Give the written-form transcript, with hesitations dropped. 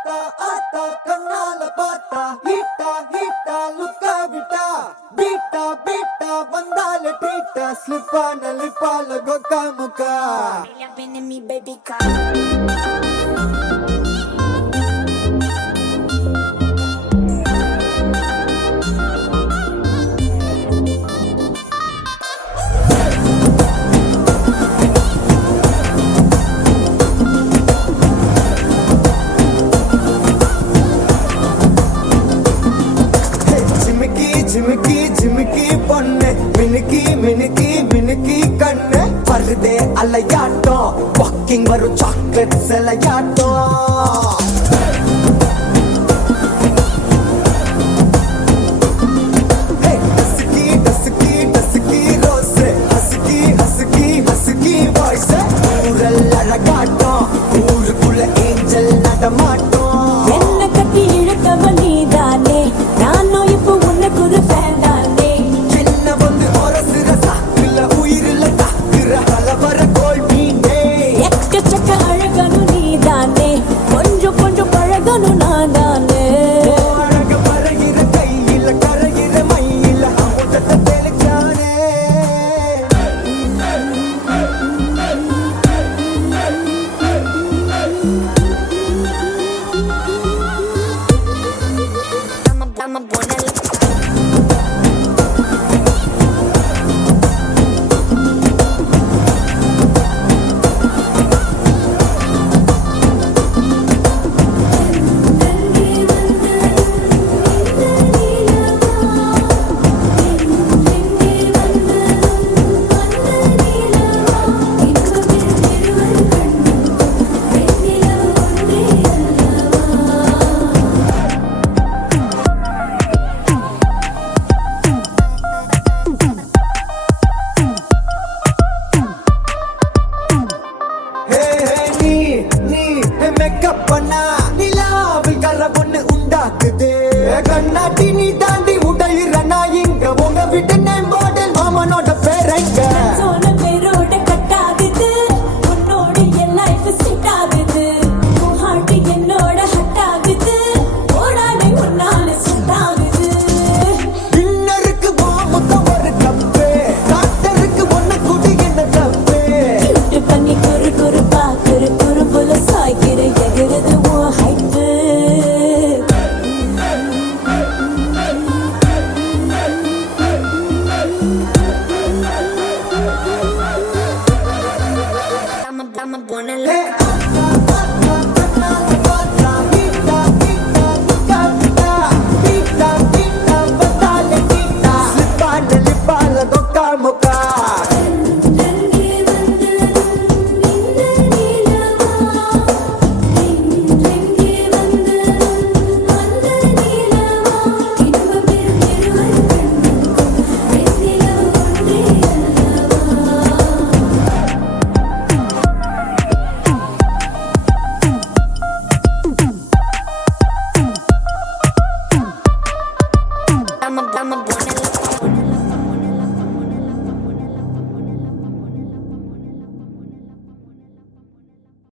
ஆத்தா ஆத்தா கண்ணால பார்த்தா ஹீட்டா ஹீட்டா லுக்கா விட்டா பீட்டா பீட்டா வந்தால ட்ரீட்டா ஸ்லிப்பான லிப்பால கொக்கா முக்கா me, baby, come. ஜிமிக்கி ஜிமிக்கி பொண்ணு மினுக்கி மினுக்கி மினுக்கி கண்ணு வருதே அலையாட்டம் வாக்கிங் வரும் சாக்லேட் சிலையாட்டம் ஊருக்குள்ள ஏஞ்சல் நடமாட்டோம் என்ன கட்டி இழுத்தவ நீதானே நானும் இப்போ உனக்கு ஒரு ஃபேன் தானே என்ன வந்து ஒரசுற சாக்குல உயிரில தாக்குற பலவர கோல் மீனே எக்கச்சக்க அழகனும் நீதானே கொஞ்சம் கொஞ்சம் பழகனும் நான் தானே அழக பறகிற கையில கரைகிற மயில அமுதத்தை தெளிச்சானே I'm a buena மேக்கப் பண்ணா நிலாவில் கர பொண்ணு உண்டாக்குது கண்ணாட்டி நீ